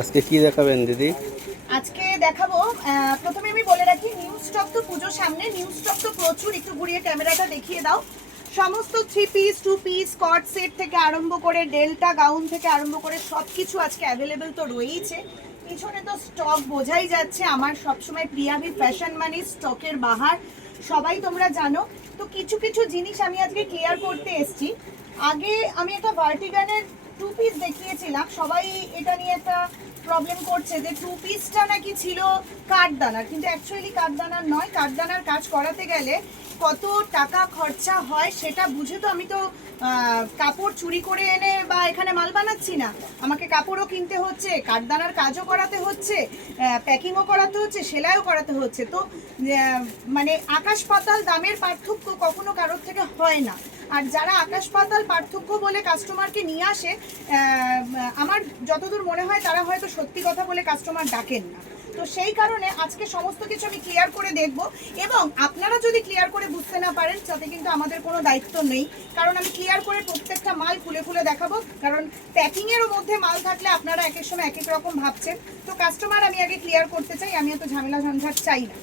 আজকে কি দেখাবেন দিদি? আজকে দেখাবো প্রথমে আমি বলে রাখি নিউ স্টক তো পুজোর সামনে, নিউ স্টক তো প্রচুর। একটু ঘুরিয়ে ক্যামেরাটা দেখিয়ে দাও। সমস্ত 3 পিস 2 পিস স্কট সেট থেকে আরম্ভ করে ডেল্টা গাউন থেকে আরম্ভ করে সব কিছু আজকে অ্যাভেলেবেল তো রয়েইছে। পিছনে তো স্টক বোঝাই যাচ্ছে। আমার সবসময় প্রিয়াভি ফ্যাশন মানে স্টকের বাহার, সবাই তোমরা জানো। তো কিছু কিছু জিনিস আমি আজকে ক্লিয়ার করতে এসেছি। আগে আমি একটা ভার্টিগানের 2 পিস দেখিয়েছিলাম, সবাই এটা নিয়ে একটা প্রবলেম করছে যে 2 পিসটা নাকি ছিল কাঠদানার, কিন্তু অ্যাকচুয়ালি কাঠদানার নয়। কাঠদানার কাজ করাতে গেলে কত টাকা খরচা হয় সেটা বুঝে তো আমি তো কাপড় চুরি করে এনে বা এখানে মাল বানাচ্ছি না। আমাকে কাপড়ও কিনতে হচ্ছে, কাঠদানার কাজও করাতে হচ্ছে, প্যাকিংও করাতে হচ্ছে, সেলাইও করাতে হচ্ছে। তো মানে আকাশ পাতাল দামের পার্থক্য কখনো কারোর থেকে হয় না। আর যারা আকাশ পাতাল পার্থক্য বলে কাস্টমারকে নিয়ে আসে, আমার যতদূর মনে হয় তারা হয়তো সত্যি কথা বলে কাস্টমার ডাকেন না। তো সেই কারণে আজকে সমস্ত কিছু আমি ক্লিয়ার করে দেখব, এবং আপনারা যদি ক্লিয়ার করে বুঝতে না পারেন তাতে কিন্তু আমাদের কোনো দায়িত্ব নেই। কারণ আমি ক্লিয়ার করে প্রত্যেকটা মাল খুলে খুলে দেখাবো। কারণ প্যাকিংয়ের মধ্যে মাল থাকলে আপনারা এক এক সময় এক এক রকম ভাবছেন। তো কাস্টমার আমি আগে ক্লিয়ার করতে চাই, আমি এত ঝামেলা ঝঞ্ঝাট চাই না।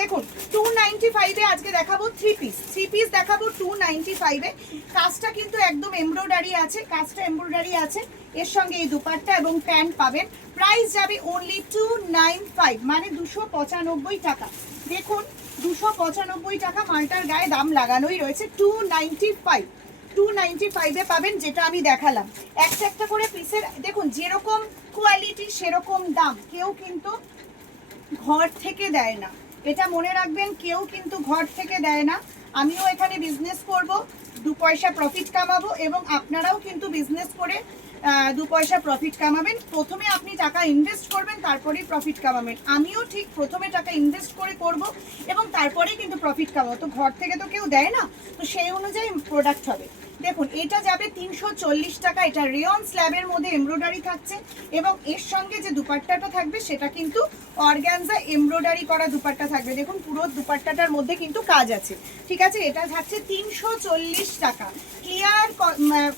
দেখুন 295 আজকে দেখাবো 3 পিস। 3 পিস দেখাবো 295। কাজটা কিন্তু একদম এমব্রয়ডারি আছে, কাজটা এমব্রয়ডারি আছে। এর সঙ্গে এই দুপাট্টা এবং প্যান্ট পাবেন। প্রাইস যাবে অনলি 295, মানে 295 টাকা। দেখুন 295 টাকা, মালটার গায়ে দাম লাগানোই রয়েছে। 295, 295 পাবেন, যেটা আমি দেখালাম। একটা একটা করে পিসের দেখুন যেরকম কোয়ালিটি সেরকম দাম। কেউ কিন্তু ঘর থেকে দেয় না, এটা মনে রাখবেন। কেউ কিন্তু ঘর থেকে দেয় না। আমিও এখানে বিজনেস করব, 2 পয়সা প্রফিট কামাবো, এবং আপনারাও কিন্তু বিজনেস করে 2 পয়সা প্রফিট কামাবেন। প্রথমে আপনি টাকা ইনভেস্ট করবেন, তারপরেই প্রফিট কামাবেন। আমিও ঠিক প্রথমে টাকা ইনভেস্ট করে করব এবং তারপরেই কিন্তু প্রফিট কামাবো। তো ঘর থেকে তো কেউ দেয় না, তো সেই অনুযায়ী প্রোডাক্ট হবে। দেখুন এটা যাবে 340 টাকা। এটা রেয়ন স্ল্যাবের মধ্যে এমব্রয়ডারি থাকছে, এবং এর সঙ্গে যে দুপাট্টাটা থাকবে সেটা কিন্তু অর্গানজা এমব্রয়ডারি করা দুপাট্টা থাকবে। দেখুন পুরো দুপাট্টাটার মধ্যে কিন্তু কাজ আছে, ঠিক আছে। এটা থাকছে 340 টাকা। ক্লিয়ার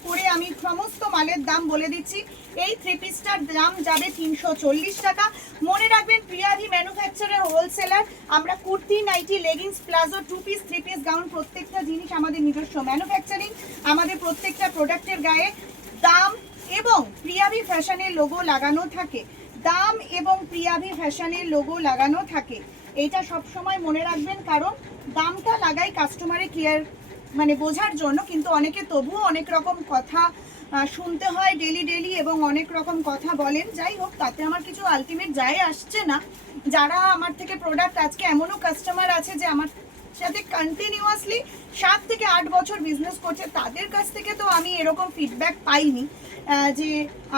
করে আমি সমস্ত মালের দাম বলে দিচ্ছি। এই 3 পিসটার দাম যাবে 340 টাকা। মনে রাখবেন প্রিয়াভি ম্যানুফ্যাকচারের হোলসেলার। আমরা kurti, nighty, leggings, palazzo, 2 piece 3 piece gown প্রত্যেকটা জিনিস আমাদের নিজস্ব ম্যানুফ্যাকচারিং। আমাদের প্রত্যেকটা প্রোডাক্টের গায়ে দাম এবং প্রিয়াভি ফ্যাশনের লোগো লাগানো থাকে। দাম এবং প্রিয়াভি ফ্যাশনের লোগো লাগানো থাকে, এটা সব সময় মনে রাখবেন। কারণ দামটা লাগাই কাস্টমারে ক্লিয়ার মানে বোঝার জন্য, কিন্তু অনেকে তবুও অনেক রকম কথা শুনতে হয় ডেলি ডেলি, এবং অনেক রকম কথা বলেন। যাই হোক, তাতে আমার কিছু আলটিমেট যায় আসছে না। যারা আমার থেকে প্রোডাক্ট, আজকে এমনও কাস্টমার আছে যে আমার সাথে কন্টিনিউয়াসলি 7 থেকে 8 বছর বিজনেস করছে, তাদের কাছ থেকে তো আমি এরকম ফিডব্যাক পাইনি যে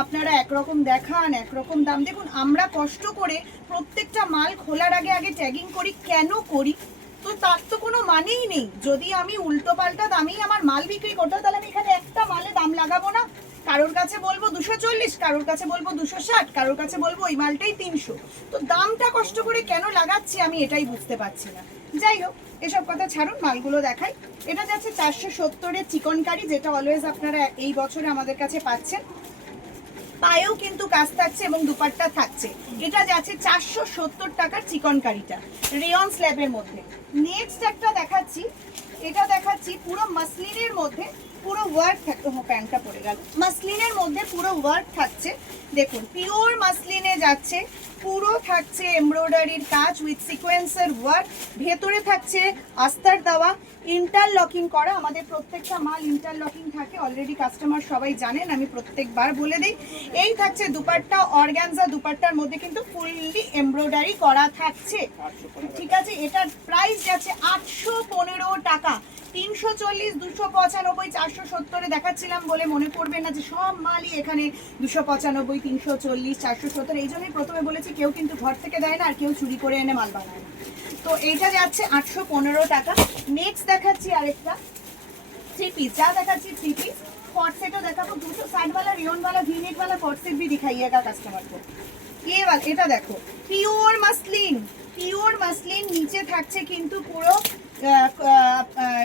আপনারা একরকম দেখান, একরকম দাম। দেখুন আমরা কষ্ট করে প্রত্যেকটা মাল খোলার আগে আগে ট্যাগিং করি। কেন করি? তো তার তো কোনো মানেই নেই। যদি আমি উল্টো পাল্টা দামেই আমার মাল বিক্রি করতে, তাহলে আমি এখানে একটা মালে দাম লাগাবো না। কারোর কাছে বলবো 240, কারোর কাছে বলবো 260, কারোর কাছে বলবো ওই মালটাই 300। তো দামটা কষ্ট করে কেন লাগাচ্ছি আমি এটাই বুঝতে পারছি না। যাই হোক, এসব কথা ছাড়ুন, মালগুলো দেখাই। এটা যাচ্ছে 470-এর চিকনকারি, যেটা অলওয়েজ আপনারা এই বছরে আমাদের কাছে পাচ্ছেন। পায়েও কিন্তু কাজ থাকছে এবং দুপাট্টা থাকছে। এটা যাচ্ছে 470 টাকার চিকনকারিটা রেয়ন স্ল্যাবের মধ্যে। নেক্সট একটা দেখাচ্ছি, এটা দেখাচ্ছি পুরো মাসলিনের মধ্যে পুরো ওয়ার্ক থাকছে। প্যান্টটা পড়ে গেল। মাসলিনের মধ্যে পুরো ওয়ার্ক থাকছে। দেখুন পিওর মাসলিনে যাচ্ছে, পুরো থাকছে এমব্রয়ডারির কাজ উইথ সিকোয়েন্সের ওয়ার্ক। ভেতরে থাকছে আস্তার দেওয়া, ইন্টারলকিং করা। আমাদের প্রত্যেকটা মাল ইন্টারলকিং থাকে, অলরেডি কাস্টমার সবাই জানেন, আমি প্রত্যেকবার বলে দিই। এই থাকছে দুপাট্টা, অর্গানজা দুপাট্টার মধ্যে কিন্তু ফুললি এমব্রয়ডারি করা থাকছে, ঠিক আছে। এটার প্রাইস যাচ্ছে 815 টাকা। 340, 295, 470-এ দেখাচ্ছিলাম বলে মনে করবেন না যে সব মালই এখানে 295, 340, 470। এই জন্যই প্রথমে বলেছি কেউ কিন্তু ঘর থেকে দেয় না, আর কেউ চুরি করে এনে মাল বানায় না। তো এইটা যাচ্ছে 815 টাকা। নেক্সট দেখাচ্ছি আরেকটা 3 পিস। যা देखाচ্ছি 3 পিস। कॉट सेटও দেখাবো। 260 वाला रियोन वाला वी-नेक वाला कॉट सेट भी दिखाइएगा कस्टमर को। ये वाला এটা দেখো পিওর মাসলিন, পিওর মাসলিন। নিচে থাকছে কিন্তু পুরো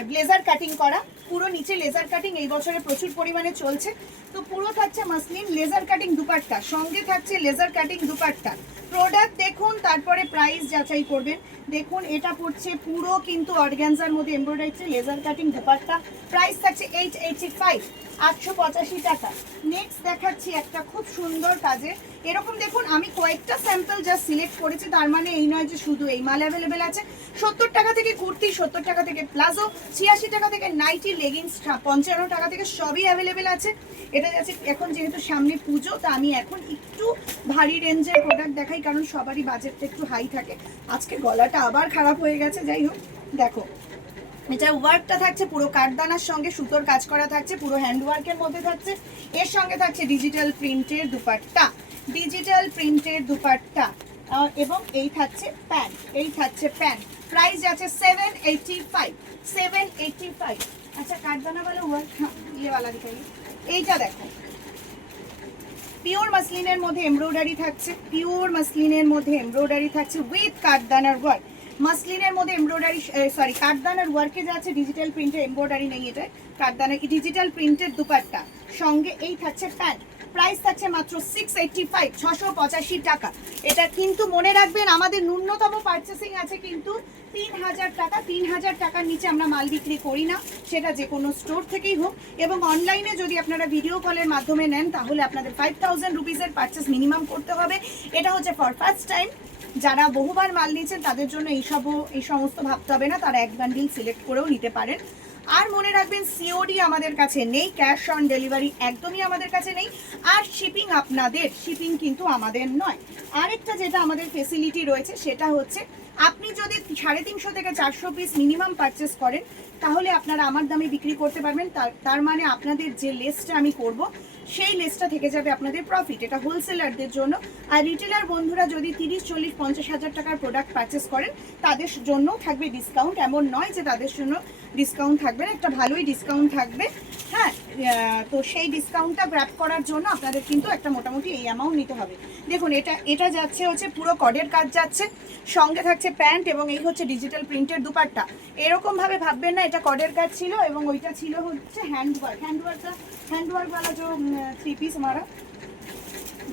ব্লেজার কাটিং করা, পুরো নিচে লেজার কাটিং এই বছরে প্রচুর পরিমাণে চলছে। তো পুরো থাকছে মাসলিন লেজার কাটিং দুপাট্টা, সঙ্গে থাকছে লেজার কাটিং দুপাট্টা। প্রোডাক্ট দেখুন, তারপরে প্রাইস যাচাই করবেন। দেখুন এটা পড়ছে পুরো কিন্তু অর্গানজার মধ্যে embroidery laser cutting dupatta, price থাকছে 885, 885 টাকা। নেক্সট দেখাচ্ছি একটা খুব সুন্দর কাজের, এরকম দেখুন আমি কয়েকটা স্যাম্পল জাস্ট সিলেক্ট করেছি, তার মানে এই নয় যে শুধু এই মাল অ্যাভেলেবেল আছে। 70 টাকা থেকে কুর্তি, 70 টাকা থেকে প্লাজো, 86 টাকা থেকে নাইটি, লেগিংস 55 টাকা থেকে সবই অ্যাভেলেবেল আছে। এটা যাচ্ছে এখন যেহেতু সামনে পুজো, তা আমি এখন একটু ভারী রেঞ্জের প্রোডাক্ট দেখাই, কারণ সবারই বাজেটটা একটু হাই থাকে। আজকে গলাটা আবার খারাপ হয়ে গেছে, যাই হোক। দেখো এটা ওয়ার্কটা থাকছে পুরো কাঠদানার সঙ্গে সুতোর কাজ করা থাকছে, পুরো হ্যান্ড ওয়ার্কের মধ্যে থাকছে। এর সঙ্গে থাকছে ডিজিটাল প্রিন্টের দুপাট্টা, ডিজিটাল প্রিন্টের দুপাট্টা, এবং এই থাকছে প্যান্ট, এই থাকছে প্যান্ট। প্রাইস আছে 785, 785। আচ্ছা কাঠদানা वाला ওয়ার্ক, ये वाला दिखाइए। এইটা দেখো পিওর মাসলিনের মধ্যে এমব্রয়ডারি থাকছে, পিওর মাসলিনের মধ্যে এমব্রয়ডারি থাকছে উইথ কাঠদানার ওয়ার্ক। মাসলিনের মধ্যে এমব্রয়ডারি সরি কাঠদানার ওয়ার্কে যা আছে ডিজিটাল প্রিন্টের এমব্রয়ডারি নেই, এটা কাঠদানার ডিজিটাল প্রিন্টের দুপাট্টা, সঙ্গে এই থাকছে প্যান্ট। প্রাইস থাকছে মাত্র 685, 685 টাকা। এটা কিন্তু মনে রাখবেন আমাদের ন্যূনতম পারচেসিং আছে কিন্তু 3000 টাকা। 3000 টাকার নিচে আমরা মাল বিক্রি করি না, সেটা যে কোনো স্টোর থেকেই হোক। এবং অনলাইনে যদি আপনারা ভিডিও কলের মাধ্যমে নেন তাহলে আপনাদের 5000 রুপিসের পারচেস মিনিমাম করতে হবে। এটা হচ্ছে ফর ফার্স্ট টাইম, যারা বহুবার মাল নিয়েছেন তাদের জন্য এই সমস্ত ভাবতে হবে না, তারা এক বান্ডিল সিলেক্ট করেও নিতে পারেন। আর মনে রাখবেন সিওডি আমাদের কাছে নেই, ক্যাশ অন ডেলিভারি একদমই আমাদের কাছে নেই। আর শিপিং আপনাদের, শিপিং কিন্তু আমাদের নয়। আরেকটা যেটা আমাদের ফেসিলিটি রয়েছে সেটা হচ্ছে আপনি যদি 350 থেকে 400 পিস মিনিমাম পারচেস করেন তাহলে আপনারা আমার দামে বিক্রি করতে পারবেন। তার মানে আপনাদের যে লেসটা আমি করব সেই লেসটা থেকে যাবে আপনাদের প্রফিট, এটা হোলসেলারদের জন্য। আর রিটেলার বন্ধুরা যদি 30, 40, 50 হাজার টাকার প্রোডাক্ট পারচেস করেন তাদের জন্যও থাকবে ডিসকাউন্ট, এমন নয় যে তাদের জন্য ডিসকাউন্ট থাকবে না, একটা ভালোই ডিসকাউন্ট থাকবে। হ্যাঁ, তো সেই ডিসকাউন্টটা গ্র্যাব করার জন্য আপনাদের কিন্তু একটা মোটামুটি এই অ্যামাউন্ট নিতে হবে। দেখুন এটা যাচ্ছে হচ্ছে পুরো কডের কাজ যাচ্ছে, সঙ্গে থাকছে প্যান্ট, এবং এই হচ্ছে ডিজিটাল প্রিন্টের দুপাট্টা। এরকমভাবে ভাববেন না এটা কডের কাজ ছিল এবং ওইটা ছিল হচ্ছে হ্যান্ডওয়ার্ক। হ্যান্ডওয়ার্কওয়ালা যে 3 পিস মারা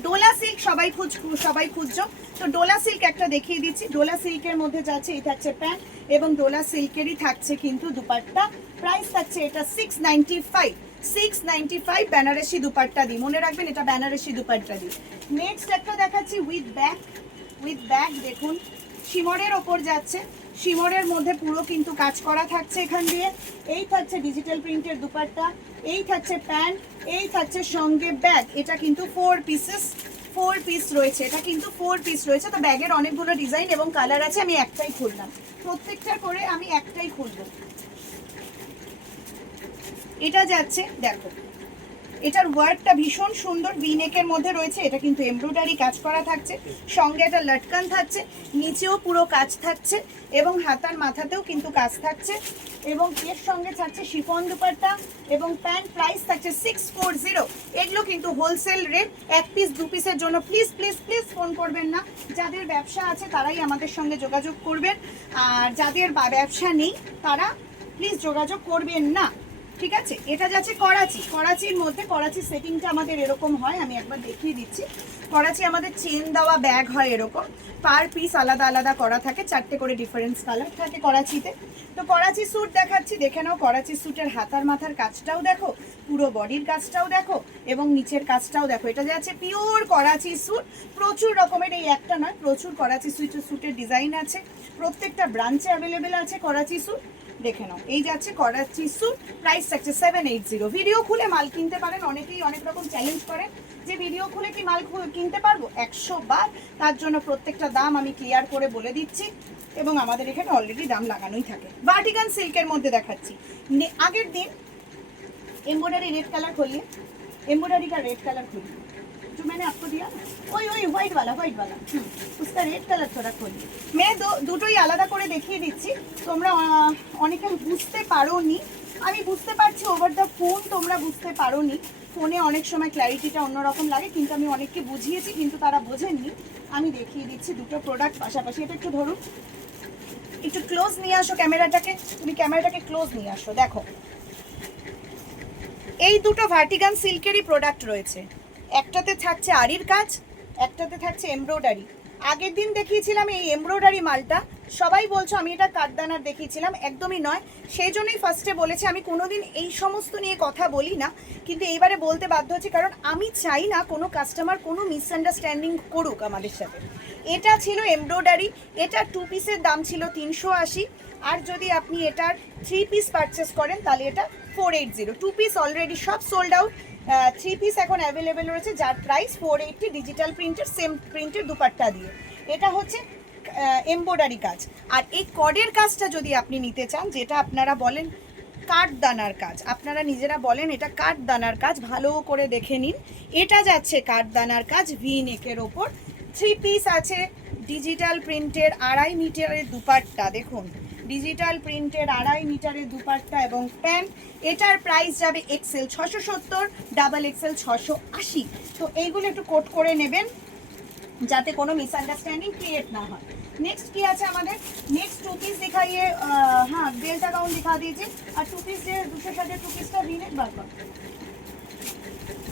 ডোলা সিল্ক সবাই খুঁজছো, তো ডোলা সিল্ক একটা দেখিয়ে দিচ্ছি। ডোলা সিল্কের মধ্যে যাচ্ছে এই থাকছে প্যান্ট এবং ডোলা সিল্কেরই থাকছে কিন্তু দুপাট্টা। প্রাইস থাকছে এটা 695, 695 বেনারসি দুপাট্টা দিই, মনে রাখবেন এটা বেনারসি দুপাট্টা দিই। নেক্সট একটা দেখাচ্ছি উইথ ব্যাগ, দেখুন শিমরের ওপর যাচ্ছে, শিমরের মধ্যে পুরো কিন্তু কাজ করা থাকছে এখান দিয়ে। এই থাকছে ডিজিটাল প্রিন্টের দুপাট্টা, এই থাকছে প্যান্ট, এই থাকছে সঙ্গে ব্যাগ। এটা কিন্তু 4 পিস রয়েছে, এটা কিন্তু 4 পিস রয়েছে। তো ব্যাগের অনেকগুলো ডিজাইন এবং কালার আছে, আমি একটাই খুললাম, প্রত্যেকটা করে আমি একটাই খুলবো। এটা যাচ্ছে দেখো, এটার ওয়ার্কটা ভীষণ সুন্দর, ভিনেকের মধ্যে রয়েছে, এটা কিন্তু এমব্রয়ডারি কাজ করা থাকছে, সঙ্গে একটা লটকান থাকছে, নিচেও পুরো কাজ থাকছে এবং হাতার মাথাতেও কিন্তু কাজ থাকছে, এবং এর সঙ্গে থাকছে শিফন দুপাট্টা এবং প্যান্ট। প্রাইস থাকছে 640। এগুলো কিন্তু হোলসেল রেট, 1 পিস 2 পিসের জন্য প্লিজ প্লিজ প্লিজ ফোন করবেন না। যাদের ব্যবসা আছে তারাই আমাদের সঙ্গে যোগাযোগ করবেন, আর যাদের ব্যবসা নেই তারা প্লিজ যোগাযোগ করবেন না, ঠিক আছে। এটা যাচ্ছে করাচির মধ্যে, করাচি সেটিংটা আমাদের এরকম হয়, আমি একবার দেখিয়ে দিচ্ছি। করাচি আমাদের চেন দেওয়া ব্যাগ হয় এরকম, পার পিস আলাদা আলাদা করা থাকে, 4টে করে ডিফারেন্স কালার থাকে করাচিতে। তো করাচি স্যুট দেখাচ্ছি, দেখে নাও করাচি স্যুটের হাতার মাথার কাজটাও দেখো, পুরো বডির কাজটাও দেখো এবং নিচের কাজটাও দেখো। এটা যাচ্ছে পিওর করাচি স্যুট, প্রচুর রকমের, এই একটা নয় প্রচুর করাচি স্যুটের ডিজাইন আছে, প্রত্যেকটা ব্রাঞ্চে অ্যাভেলেবেল আছে করাচি স্যুট, দেখে নাও। এই যাচ্ছে করাচি স্যুট, প্রাইস থাকছে 780। ভিডিও খুলে মাল কিনতে পারেন, অনেকেই অনেক রকম চ্যালেঞ্জ করেন যে ভিডিও খুলে কি মাল কিনতে পারবো, 100 বার। তার জন্য প্রত্যেকটা দাম আমি ক্লিয়ার করে বলে দিচ্ছি এবং আমাদের এখানে অলরেডি দাম লাগানোই থাকে। ভার্টিকান সিল্কের মধ্যে দেখাচ্ছি, আগের দিন एम्ब्रॉयडरी रेड कलर खोलिए, एम्ब्रॉयडरी का रेड कलर खोलिए जो मैंने आपको दिया ना, वही व्हाइट वाला उसका रेड कलर थोड़ा खोलिए। मैं দুটোই আলাদা করে দেখিয়ে দিচ্ছি, তোমরা অনেকে বুঝতে পারোনি, আমি বুঝতে পারছি ওভার দ্য ফোন, তোমরা বুঝতে পারোনি। ফোনে অনেক সময় ক্ল্যারিটিটা অন্যরকম লাগে, কিন্তু আমি অনেককে বুঝিয়েছি কিন্তু তারা বোঝেননি। আমি দেখিয়ে দিচ্ছি দুটো প্রোডাক্ট পাশাপাশি। এটা একটু ধরুন, একটু ক্লোজ নিয়ে আসো ক্যামেরাটাকে, তুমি ক্যামেরাটাকে ক্লোজ নিয়ে আসো। দেখো এই দুটো ভার্টিগান সিল্কেরই প্রোডাক্ট রয়েছে, একটাতে থাকছে আরির কাজ, একটাতে থাকছে এমব্রয়ডারি। আগের দিন দেখিয়েছিলাম এই এমব্রয়ডারি মালটা, সবাই বলছো আমি এটা কাঠদানার দেখিয়েছিলাম, একদমই নয়। সেই জন্যই ফার্স্টে বলেছি আমি কোনোদিন এই সমস্ত নিয়ে কথা বলি না, কিন্তু এইবারে বলতে বাধ্য হচ্ছি, কারণ আমি চাই না কোনো কাস্টমার কোনো মিসআন্ডারস্ট্যান্ডিং করুক আমাদের সাথে। এটা ছিল এমব্রয়ডারি, এটা 2 পিসের দাম ছিল 380, আর যদি আপনি এটার 3 পিস পারচেস করেন তাহলে এটা 480। 2 পিস অলরেডি সব সোল্ড আউট, 3 পিস এখন অ্যাভেলেবেল রয়েছে যার প্রাইস 480, ডিজিটাল প্রিন্টের সেম প্রিন্টের দুপাট্টা দিয়ে। এটা হচ্ছে এমব্রয়ডারি কাজ। আর এই কর্ডের কাজটা যদি আপনি নিতে চান, যেটা আপনারা বলেন কাঠদানার কাজ, আপনারা নিজেরা বলেন এটা কাঠদানার কাজ, ভালো করে দেখে নিন, এটা যাচ্ছে কাঠদানার কাজ ভি নেকের ওপর। 3 পিস আছে, ডিজিটাল প্রিন্টের 2.5 মিটারের দুপাট্টা, দেখুন ডিজিটাল প্রিন্টের 2.5 মিটারের দুপাট্টা এবং প্যান্ট। এটার প্রাইস যাবে এক্সেল 670, ডাবল এক্সেল 680। তো এইগুলো একটু কোট করে নেবেন যাতে কোনো মিসআন্ডারস্ট্যান্ডিং क्रिएट ना হয়। नेक्स्ट কি আছে আমাদের, नेक्स्ट 2 पीस दिखाइए। हाँ डेल्टा गाउन दिखा दीजिए। আর 2 পিস যে 260 2 পিসটা ভিনেক বারবার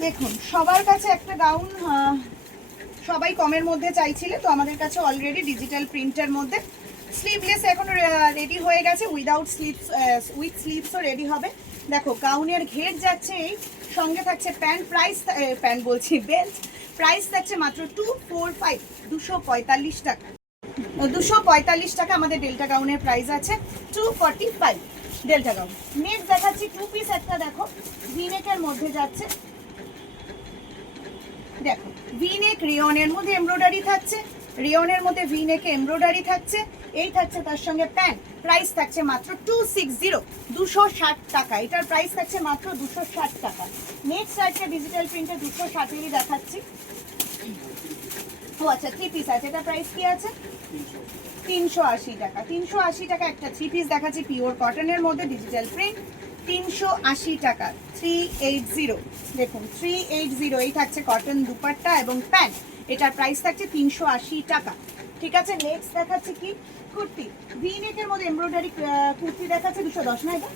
দেখুন, সবার কাছে একটা গাউন সবাই কমের মধ্যে চাইছিলে, তো আমাদের কাছে অলরেডি ডিজিটাল প্রিন্টের মধ্যে স্লিভলেস এখন রেডি হয়ে গেছে, উইদাউট স্লিভস, উইথ স্লিভসও রেডি হবে। দেখো গাউনের ঘের যাচ্ছে এই, সঙ্গে থাকছে প্যান্ট, প্রাইস প্যান্ট বলছি বেল্ট, প্রাইস থাকছে মাত্র 245, 245 টাকা। 245 টাকা আমাদের ডেল্টা গাউনের প্রাইস আছে, 245 ডেল্টা গাউন। নেক্সট দেখাচ্ছি 2 পিস একটা, দেখো ভিনেকের মধ্যে যাচ্ছে, দেখো ভিনেক রিয়নের মধ্যে এমব্রয়ডারি থাকছে, রিয়নের মধ্যে ভিনেকে এমব্রয়ডারি থাকছে, এই থাকছে তার সঙ্গে প্যান্ট, প্রাইস থাকছে মাত্র 260, 260 টাকা। এটার প্রাইস থাকছে মাত্র 260 টাকা। নেক্সট আছে ডিজিটাল প্রিন্টে 260-এরই দেখাচ্ছি। ও আচ্ছা 3 পিস আছে, এটা প্রাইস কি আছে 380 টাকা। 380 টাকা একটা 3 পিস দেখাচ্ছি, পিওর কটনের মধ্যে ডিজিটাল প্রিন্ট, 380 টাকা, 380। দেখুন 380, এই থাকছে কটন দুপাট্টা এবং প্যান্ট, এটার প্রাইস থাকছে 380 টাকা। ঠিক আছে, নেক্সট দেখাচ্ছি কি কুর্তি, ভি নেকের মধ্যে এমব্রয়ডারি কুর্তি দেখাচ্ছে 210 না, এটা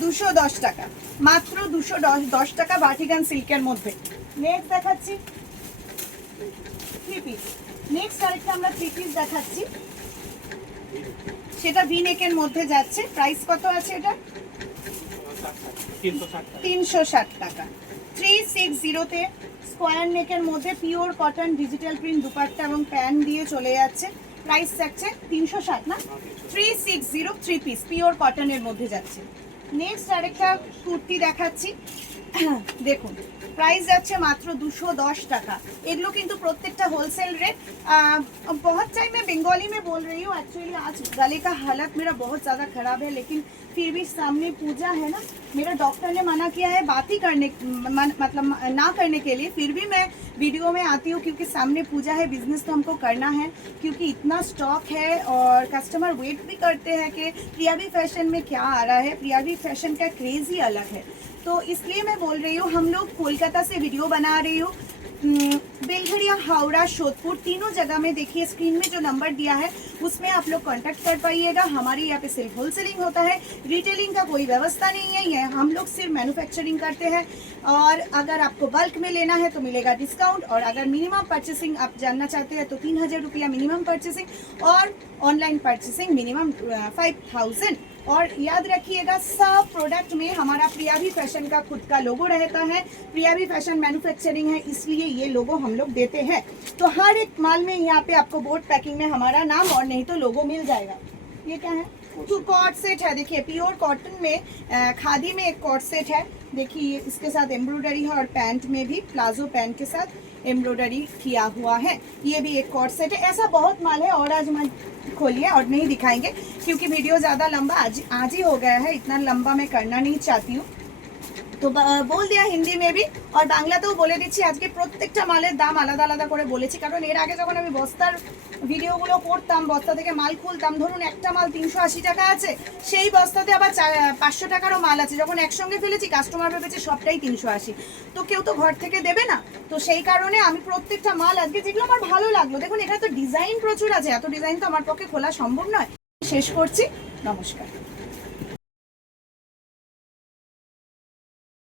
210 টাকা, মাত্র 210 টাকা ভার্টিগান সিল্কের মধ্যে। নেক্সট দেখাচ্ছি 3 পিস। নেক্সট আরেকটা আমরা 3 পিস দেখাচ্ছি, সেটা ভি নেকের মধ্যে যাচ্ছে, প্রাইস কত আছে এটা 360 টাকা। 360-তে স্কোয়ার নেকের মধ্যে pure cotton digital print dupatta এবং প্যান্ট দিয়ে চলে যাচ্ছে, প্রাইস থাকছে 360 না, 360 3 পিস পিওর কটনের মধ্যে যাচ্ছে। নেক্সট আরেকটা কুর্তি দেখাচ্ছি, দেখুন प्राइस যাচ্ছে মাত্র 210 টাকা। এগুলো কিন্তু প্রত্যেকটা হোলসেল রেট। बहुत टाइम मैं बंगाली में बोल रही हूँ, एक्चुअली आज गले का हालत मेरा बहुत ज़्यादा ख़राब है, लेकिन फिर भी सामने पूजा है ना, मेरा डॉक्टर ने मना किया है बात ही करने मतलब ना करने के लिए, फिर भी मैं वीडियो में आती हूँ क्योंकि सामने पूजा है, बिजनेस तो हमको करना है, क्योंकि इतना स्टॉक है और कस्टमर वेट भी करते हैं कि प्रियावी फैशन में क्या आ रहा है। प्रियावी फैशन का क्रेज़ ही अलग है, तो इसलिए मैं बोल रही हूँ हम लोग कोलकाता से वीडियो बना रही हूँ, बेलघरिया, हावड़ा, जोधपुर, तीनों जगह में देखिए स्क्रीन में जो नंबर दिया है उसमें आप लोग कांटेक्ट कर पाइएगा। हमारे यहाँ पे सिर्फ होलसेलिंग होता है, रिटेलिंग का कोई व्यवस्था नहीं है, ये हम लोग सिर्फ मैन्युफैक्चरिंग करते हैं। और अगर आपको बल्क में लेना है तो मिलेगा डिस्काउंट, और अगर मिनिमम परचेसिंग आप जानना चाहते हैं तो 3000 रुपया मिनिमम परचेसिंग, और ऑनलाइन परचेसिंग मिनिमम 5000। और याद रखिएगा सब प्रोडक्ट में हमारा प्रियावी फैशन का खुद का लोगो रहता है, प्रियावी फैशन मैन्युफैक्चरिंग है इसलिए ये लोगो हम लोग देते हैं। तो हर एक माल में यहाँ पे आपको बोर्ड पैकिंग में हमारा नाम और नहीं तो लोगो मिल जाएगा। ये क्या है, तो कॉर्ड सेट है, देखिए प्योर कॉटन में खादी में एक कॉर्ड सेट है, देखिए इसके साथ एम्ब्रॉयडरी है, और पैंट में भी प्लाजो पैंट के साथ एम्ब्रॉयडरी किया हुआ है, ये भी एक कॉर्ड सेट है। ऐसा बहुत माल है, और आज मैं खोलिए और नहीं दिखाएंगे क्योंकि वीडियो ज़्यादा लंबा आज ही हो गया है, इतना लंबा मैं करना नहीं चाहती हूँ, तो बोल दिया हिंदी में भी और বাংলাতেও বলে দিচ্ছি। আজকে প্রত্যেকটা মালের দাম আলাদা আলাদা করে বলেছি, কারণ এর আগে যখন আমি বস্তার ভিডিওগুলো করতাম, বস্তা থেকে মাল খুলতাম, ধরুন একটা মাল 380 টাকা আছে, সেই বস্তাতে আবার 500 টাকারও মাল আছে, যখন একসঙ্গে ফেলেছি কাস্টমার ভেবেছে সবটাই 380, তো কেউ তো ঘর থেকে দেবে না, তো সেই কারণে আমি প্রত্যেকটা মাল আজকে যেগুলো আমার ভালো লাগলো, দেখুন এটা তো ডিজাইন প্রচুর আছে, এত ডিজাইন তো আমার পক্ষে খোলা সম্ভব নয়। শেষ করছি, নমস্কার।